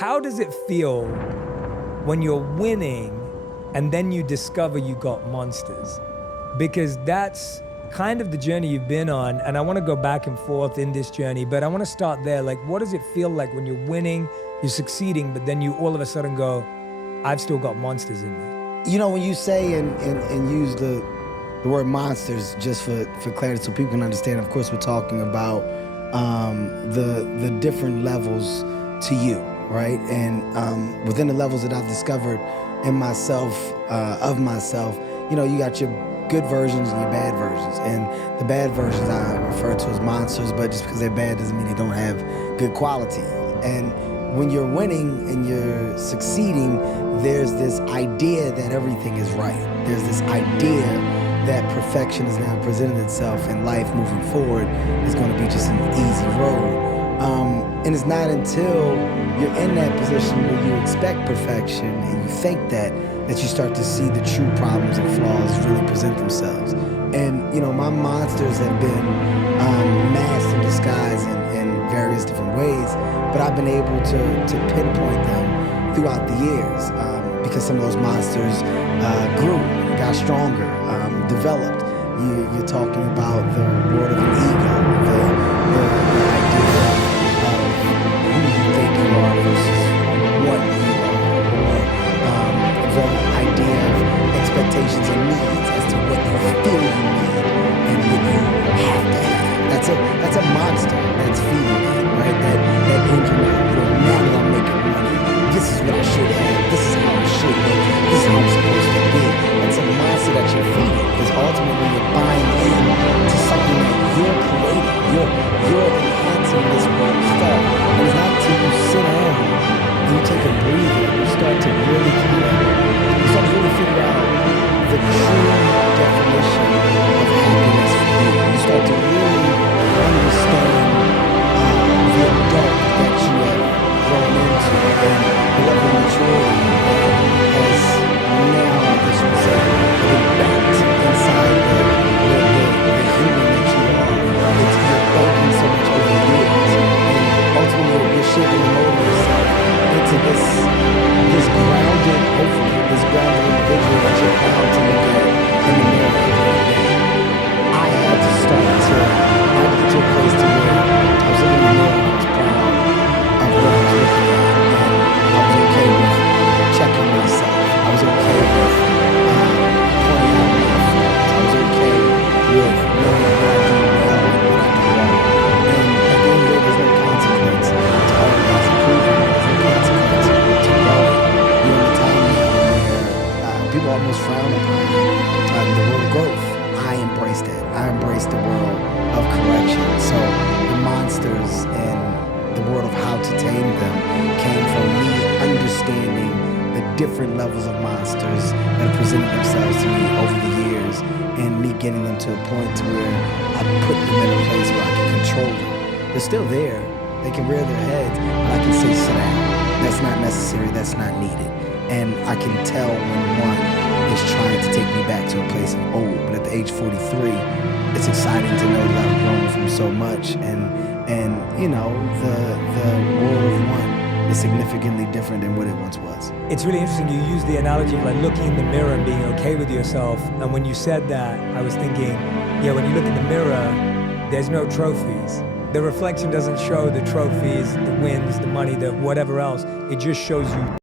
How does it feel when you're winning and then you discover you got monsters? Because that's kind of the journey you've been on, and I want to go back and forth in this journey, but I want to start there. Like, what does it feel like when you're winning, you're succeeding, but then you all of a sudden go, I've still got monsters in me? You know, when you say and use the word monsters, just for clarity so people can understand, of course we're talking about the different levels to you, right? And within the levels that I've discovered in myself, of myself, you know, you got your good versions and your bad versions. And the bad versions I refer to as monsters, but just because they're bad doesn't mean they don't have good quality. And when you're winning and you're succeeding, there's this idea that everything is right. There's this idea that perfection is now presenting itself and life moving forward is going to be just an easy road. And it's not until you're in that position where you expect perfection and you think that you start to see the true problems and flaws really present themselves. And, you know, my monsters have been masked and disguised in various different ways, but I've been able to pinpoint them throughout the years because some of those monsters grew, got stronger, developed. You're talking about the world of an ego, the idea of who you think you are versus what you are, or the idea of expectations and needs as to what you feel you need and what you have to have. That's a monster that's feeding that, right? That engine that, now that I'm making money, this is what I should have, this is how I should live, this is how I'm supposed to be. That's a monster that you're feeding, because ultimately you're buying into something that you're creating. You're enhancing this world stuff. And it's not till you sit down and you take a breather and you start to really figure out the true definition of happiness for you. You start to really understand the adult that you have grown into and the level of maturity that has now, I guess you would say, been banked inside the human that you are. It's you're building so much over the years, and ultimately you're shaping and molding yourself into this grounded, hopefully, this grounded individual that you're proud to look at in the mirror every day. I had to get to a place to where I was looking in the mirror and I was proud of what I was looking at, and I was okay with checking myself. I was okay with pointing out my flaws. I was okay with knowing what I do well and what I do wrong. And at the end of the day, there's no consequence to always improving. There's no consequence to growing. You're in a time now where people almost frown upon the world of growth. I embraced it. I embraced the world of correction. So the monsters and the world of how to tame them came from me understanding the different levels of monsters that have presented themselves to me over the years, and me getting them to a point to where I put them in a place where I can control them. They're still there. They can rear their heads, but I can say sit down. That's not necessary. That's not needed. And I can tell when one is trying to take me back to a place of old. But at the age 43, it's exciting to know that I've grown from so much, and you know, the world of one is significantly different than what it once was. It's really interesting. You use the analogy of like looking in the mirror and being okay with yourself. And when you said that, I was thinking, yeah, when you look in the mirror, there's no trophies. The reflection doesn't show the trophies, the wins, the money, the whatever else. It just shows you